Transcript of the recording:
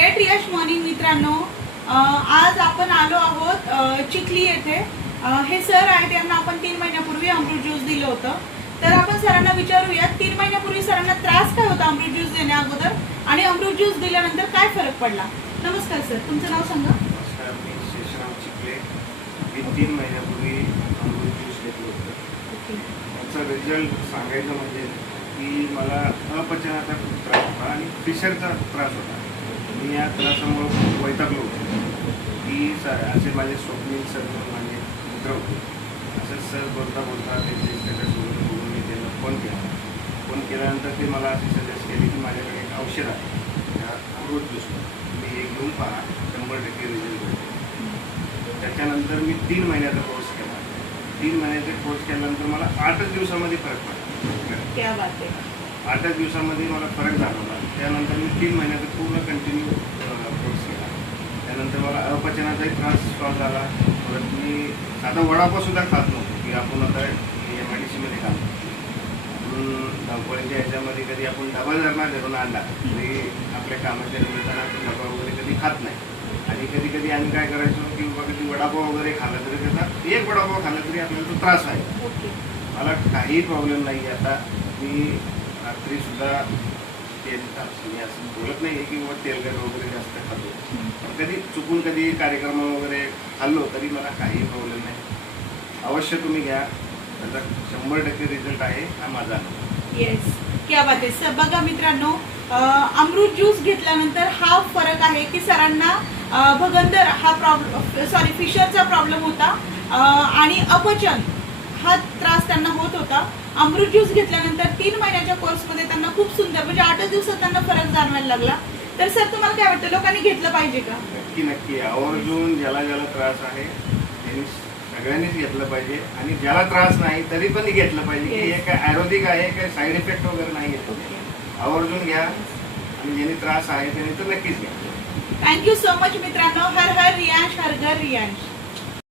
Great यश morning मित्रांनो, आज आपण आलो आहोत चिखली येथे। हे सर आहेत, यांना आपण 3 महिन्यापूर्वी अमृत ज्यूस दिलं होतं। तर आपण सरांना विचारूया 3 महिन्यापूर्वी सरांना त्रास काय होता अमृत ज्यूस देण्या अगोदर आणि अमृत ज्यूस दिल्यानंतर काय फरक पडला। नमस्कार सर, तुमचं नाव सांगा। नमस्कार, मी शेषराव चिखले। मी 3 महिन्यापूर्वी अमृत ज्यूस घेतलं होतं। त्याचा रिझल्ट सांगायचं म्हणजे की मला अपचनाचा खूप त्रास होता आणि फिशरचा त्रास होता। मी या त्रासामुळे खूप वैतागलो होतो की असे माझे स्वप्नील सर माझे मित्र होते। असं सर बोलता बोलता त्यांचे स्टेटस वगैरे बघून मी त्यांना फोन केल्यानंतर ते मला असे सजेस्ट केले की माझ्याकडे एक औषध आहे, त्या अमृत ज्यूस मी एक घेऊन पहा, 100% रिझल्ट मिळतो। त्याच्यानंतर मी 3 महिन्याचा कोर्स केला। 3 महिन्याचा कोर्स केल्यानंतर मला 8च दिवसामध्ये फरक पडला। क्या बात आहे। 8च दिवसामध्ये मला फरक जाणवला। त्यानंतर मी 3 महिन्याचा पूर्ण कंटिन्यू कोर्स केला। त्यानंतर मला अपचनाचाही त्रास सॉल्व झाला। परत मी आता वडापावसुद्धा खात नव्हतो की आपण आता MIDCमध्ये खातो। आपण धावपळीच्या ह्याच्यामध्ये कधी आपण डबा जर ना घरून आणला तरी आपल्या कामाच्या निमित्तानं आपण डबा वगैरे कधी खात नाही। आणि कधी कधी आम्ही काय करायचो की बाबा कधी वडापाव वगैरे खाल्ला तरी त्याचा एक वडापाव खाल्ला तरी आपल्याला तो त्रास आहे। मला काही प्रॉब्लेम नाही। आता मी रात्रीसुद्धा तेल मी असं बोलत नाही की बाबा तेलकट वगैरे जास्त खातो, पण कधी चुकून कधी कार्यक्रम वगैरे खाल्लो तरी मला काही प्रॉब्लेम नाही। अवश्य तुम्ही घ्या, त्याचा 100% रिझल्ट आहे हा माझा। येस, क्या बात आहे सर। बघा मित्रांनो, अमृत ज्यूस घेतल्यानंतर हा फरक आहे की सरांना भगंदर हा प्रॉब्लेम फिशरचा प्रॉब्लेम होता आणि अपचन हा त्रास त्यांना होत होता। अमृत ज्यूस घेतल्यानंतर 3 महिन्याच्या कोर्समध्ये त्यांना खूप सुंदर म्हणजे 8 दिवसात त्यांना फरक जाणवायला लागला। तर सर तुम्हाला काय वाटतं, लोकांनी घेतलं पाहिजे का? नक्की आवर्जून ज्याला त्रास आहे त्यांनी सगळ्यांनीच घेतलं पाहिजे आणि ज्याला त्रास नाही तरी पण घेतलं पाहिजे की हे काय आयुर्वेदिक आहे, काय साईड इफेक्ट वगैरे नाही येत। आवर्जून घ्या आणि ज्यांनी त्रास आहे त्यांनी तर नक्कीच घ्या। थँक्यू सो मच मित्रांनो। हर हर रियांश, हर घर रियांश।